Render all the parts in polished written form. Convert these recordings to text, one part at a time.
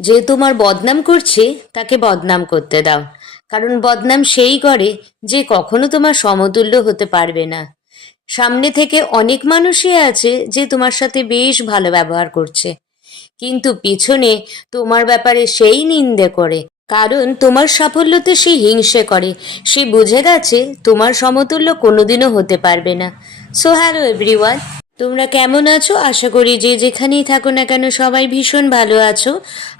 যে তোমার বদনাম করছে তাকে বদনাম করতে দাও, কারণ বদনাম সেই করে যে কখনো তোমার সমতুল্য হতে পারবে না। সামনে থেকে অনেক মানুষই আছে যে তোমার সাথে বেশ ভালো ব্যবহার করছে, কিন্তু পিছনে তোমার ব্যাপারে সেই নিন্দে করে, কারণ তোমার সাফল্যতে সে হিংসে করে। সে বুঝে গেছে তোমার সমতুল্য কোনোদিনও হতে পারবে না। সো হ্যালো এভরিওয়ান, তোমরা কেমন আছো? আশা করি যে যেখানেই থাকো না কেন সবাই ভীষণ ভালো আছো,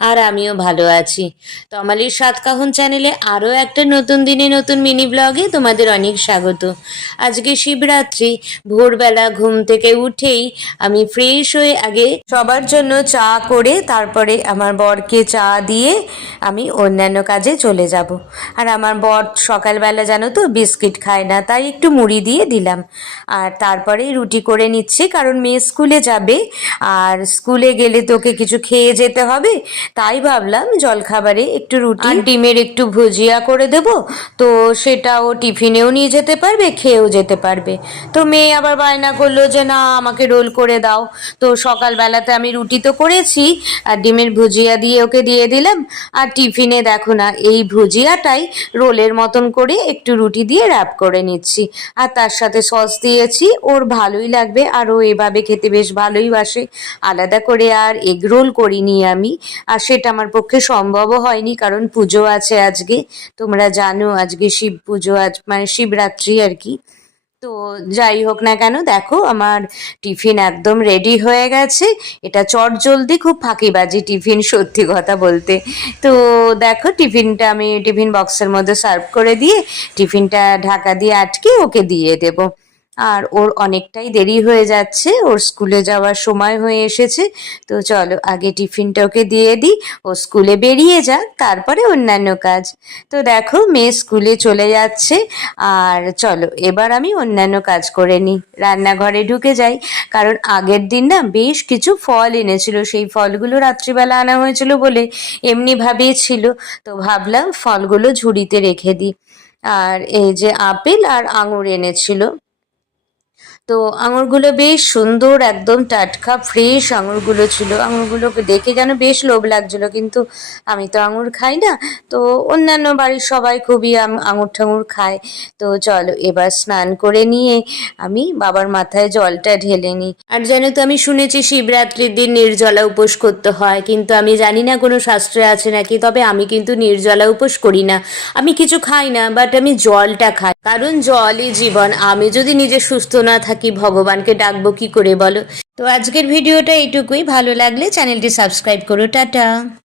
আর আমিও ভালো আছি। তমালির সাতকাহন চ্যানেলে আরও একটা নতুন দিনে নতুন মিনি ব্লগে তোমাদের অনেক স্বাগত। আজকে শিবরাত্রি, ভোরবেলা ঘুম থেকে উঠেই আমি ফ্রেশ হয়ে আগে সবার জন্য চা করে তারপরে আমার বরকে চা দিয়ে আমি অন্যান্য কাজে চলে যাব। আর আমার বর সকালবেলা জানো তো বিস্কিট খায় না, তাই একটু মুড়ি দিয়ে দিলাম। আর তারপরে রুটি করে নিচ্ছি, কারণ মেয়ে স্কুলে যাবে, আর স্কুলে গেলে তোকে কিছু খেয়ে যেতে হবে। তাই ভাবলাম জলখাবারে একটু রুটি আর ডিমের একটু ভুজিয়া করে দেব, তো সেটা ও টিফিনেও নিয়ে যেতে পারবে, খেয়েও যেতে পারবে। তো মেয়ে আবার বায়না করলো যে না আমাকে রোল করে দাও। তো সকালবেলাতে আমি রুটি তো করেছি আর ডিমের ভুজিয়া দিয়ে ওকে দিয়ে দিলাম। আর টিফিনে দেখো না এই ভুজিয়াটাই রোলের মতন করে একটু রুটি দিয়ে র্যাপ করে নিচ্ছি, আর তার সাথে সস দিয়েছি। ওর ভালোই লাগবে, আর ও এভাবে খেতে বেশ ভালোই বাসে। আলাদা করে আর এগ রোল করিনি আমি, আর সেটা আমার পক্ষে সম্ভবও হয়নি, কারণ পুজো আছে আজকে। তোমরা জানো আজকে শিব পুজো, আজ মানে শিবরাত্রি আর কি। তো যাই হোক না কেন, দেখো আমার টিফিন একদম রেডি হয়ে গেছে। এটা চটজলদি খুব ফাঁকিবাজি টিফিন, সত্যি কথা বলতে। তো দেখো টিফিনটা আমি টিফিন বক্সের মধ্যে সার্ভ করে দিয়ে টিফিনটা ঢাকা দিয়ে আটকে ওকে দিয়ে দেবো। আর ওর অনেকটাই দেরি হয়ে যাচ্ছে, ওর স্কুলে যাওয়ার সময় হয়ে এসেছে। তো চলো আগে টিফিনটা ওকে দিয়ে দিই, ও স্কুলে বেরিয়ে যাক, তারপরে অন্যান্য কাজ। তো দেখো মেয়ে স্কুলে চলে যাচ্ছে, আর চলো এবার আমি অন্যান্য কাজ করে নিই, রান্নাঘরে ঢুকে যাই। কারণ আগের দিন না বেশ কিছু ফল এনেছিল, সেই ফলগুলো রাত্রিবেলা আনা হয়েছিল বলে এমনিভাবেই ছিল। তো ভাবলাম ফলগুলো ঝুড়িতে রেখে দিই। আর এই যে আপেল আর আঙুর এনেছিল, তো আঙুরগুলো বেশ সুন্দর, একদম টাটকা ফ্রেশ আঙুরগুলো ছিল। আঙুরগুলোকে দেখে যেন বেশ লোভ লাগছিল, কিন্তু আমি তো আঙুর খাই না। তো অন্যান্য বাড়ির সবাই খুবই আঙুর ঠাঙুর খায়। তো চলো এবার স্নান করে নিয়ে আমি বাবার মাথায় জলটা ঢেলে নিই। আর জানো তো আমি শুনেছি শিবরাত্রির দিন নির্জলা উপোস করতে হয়, কিন্তু আমি জানি না কোনো শাস্ত্রে আছে নাকি। তবে আমি কিন্তু নির্জলা উপোস করি না, আমি কিছু খাই না, বাট আমি জলটা খাই, কারণ জলই জীবন। আমি যদি নিজে সুস্থ না থাকি ভগবানকে ডাকবো কি করে বলো? তো আজকের ভিডিওটা এইটুকুই, ভালো লাগলে চ্যানেলটি সাবস্ক্রাইব করো। টাটা।